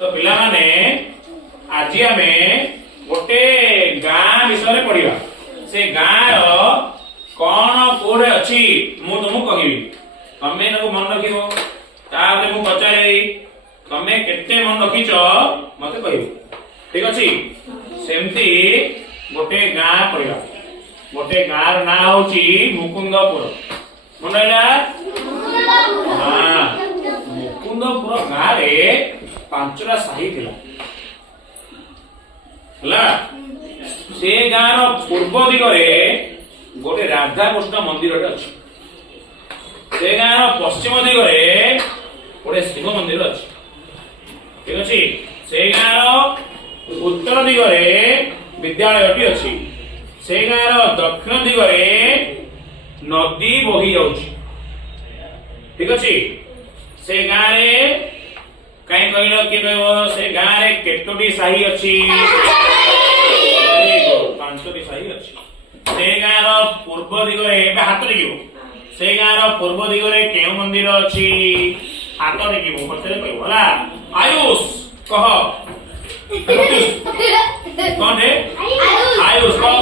तो पिला माने आज आमे गोटे गाँ विषय पढ़िबा से गाँ रो कौन कोडे अछि मु तुमको कहबी तमे न मन रखिबो तारे मु पचारे तमे केते मन रखिचो मते कहबो ठीक अछि सेमती गोटे गाँ पढ़िबा गोटे गाँ रो नाम होची मुकुंदपुर मनैला हां मुकुंदपुर गाँ रे पांचटा साही थिला हला से गाँ रो पूर्व दिगरे गोटे राधा कृष्ण मंदिर अछि से गाँ रो पश्चिम दिगरे गोटे शिव मंदिर अछि ठीक अछि से गाँ रो उत्तर दिगरे विद्यालयटी अछि से गाँ रो दक्षिण दिगरे नदी बही जाउछि ठीक अछि से गाँ रे काई कहलो के कहबो से गाँ रे केतोटी साही अछि पांचटी साही अछि से गाँ रो पूर्व दिगरे एबे हाथ देखिबो से गाँ रो पूर्व दिगरे केउ मंदिर अछि हाथ देखिबो पछरे कहबो हला आयुष कह कौन है आयुष कह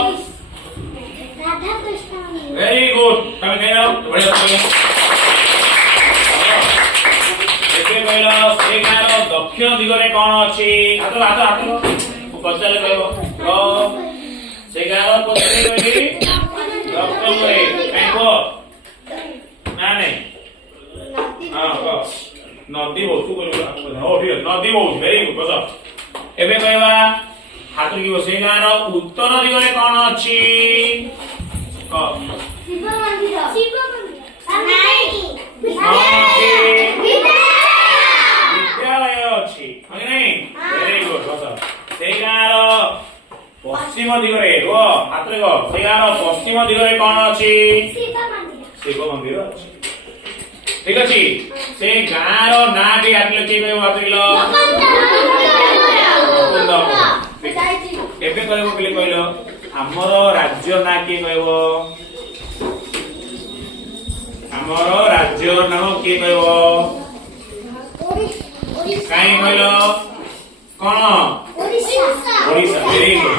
राधा कृष्ण वेरी गुड तमे कहलो बढ़िया बढ़िया एके कहलो से गाँ रो दक्षिण दिगरे कोन अछि हाथ हाथ हाथ पछरे कहबो से गाँ रो पछरे कहबी दक्षिण रे कहबो ना नहीं हां कह नदी बहु बोल हो ठीक नदी बहु वेरी गुड बस एबे कहबा हाथ की से गाँ रो उत्तर दिगरे कोन अछि शिव मंदिर नहीं विद्यालय अछि है नहीं वेरी गुड बस से गाँ रो पश्चिम दिगरे रो हाथ रे गो से गाँ रो पश्चिम दिगरे कोन अछि शिव मंदिर अछि ठीक अछि से गाँ रो ना भी आटले के कहबो आटलो एबे कहबो के कहलो हमर राज्य ना के कहबो हमर राज्य नाम के कहबो काई कहलो कोन ओडिशा वेरी गुड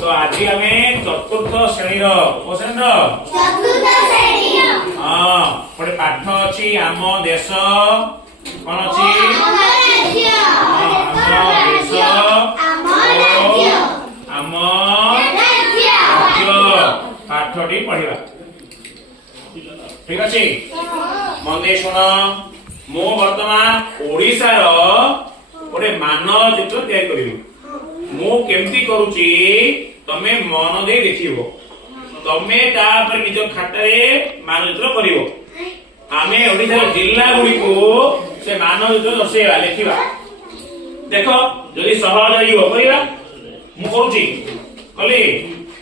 तो आज हमें चतुर्थ श्रेणी रो क्वेश्चन रो चतुर्थ श्रेणी हां पडे पाठ अछि हम देश कोन अछि हम राज्य हम राज्य पाठटी पढ़िबा ठीक अछि मंदे सुन मो वर्तमान ओडिसा रो गोटे मानव चित्र तैयार करिबी मु केमती करूची तमे मन दे देखिबो तमे ता पर निज खाता रे मानव चित्र करिवो आमे ओडिसा जिल्ला गुडी को से मानव चित्र दर्शेबा लिखिबा देखो जदी सहज होइबो करिबा मु करूची कली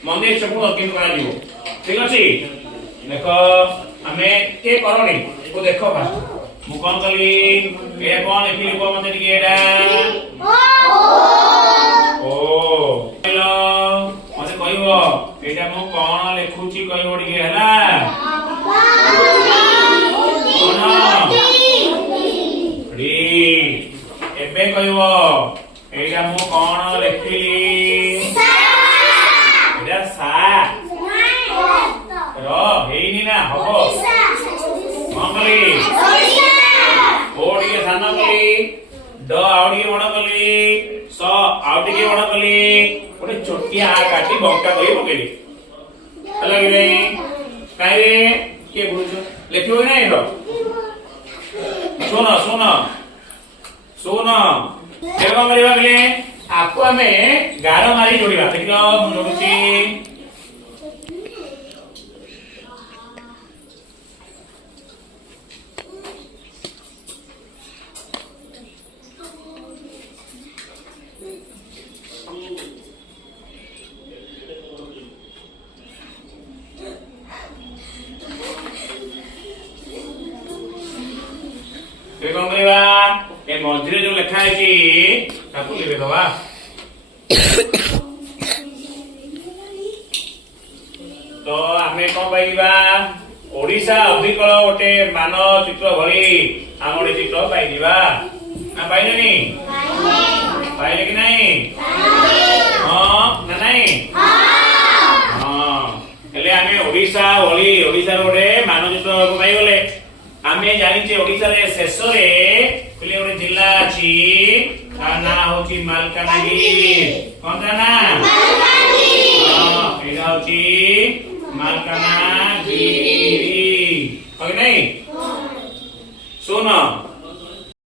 मंदिर चकु किन करा दिबो ठीक अछि देखो हमें के करनी को देखो फास्ट मु कोन कली ए कोन लिखि को मते टिके एडा ओ हेलो मते कहइबो एटा मु कोन लिखुची कहइबो टिके हला डी एबे कहइबो एटा मु कोन लिखिली एटा सा रो हेइनी ना हबो मंगली ओडिए थाना कली ड आउडी बड़ कली स आउडी के बड़ कली ओटे छोटिया आ काटी बंका कई पकेली हला गे काई रे के बुझो लेखियो नै रो सुनो सुनो सुनो केवा करिबा गले आपको हमें गारो मारी जोड़ीबा देखिलो मु जोडुची ए मझिरे जो लेखा है ताकू लिखे दवा तो आमे कौन पाइबा ओडिशा अभिकल गोटे मानचित्र भली आम गोटे चित्र पाइबा ना पाइलनी ଆମେ ଓଡ଼ିଶା ଓଳି ଓଡ଼ିଶାର ଗୋଟେ ମାନଚିତ୍ର ପାଇଗଲେ। ଆମେ ଜାଣିଛେ ଓଡ଼ିଶାରେ ଶେଷରେ କହିଲେ ଗୋଟେ ଜିଲ୍ଲା ଅଛି, ତା ନାଁ ହଉଛି ମାଲକାନଗିରି। କଣ ତା ନାଁ? ହଁ, ଏଇଟା ହଉଛି ମାଲକାନଗିରି। ନାଇଁ ଶୁଣ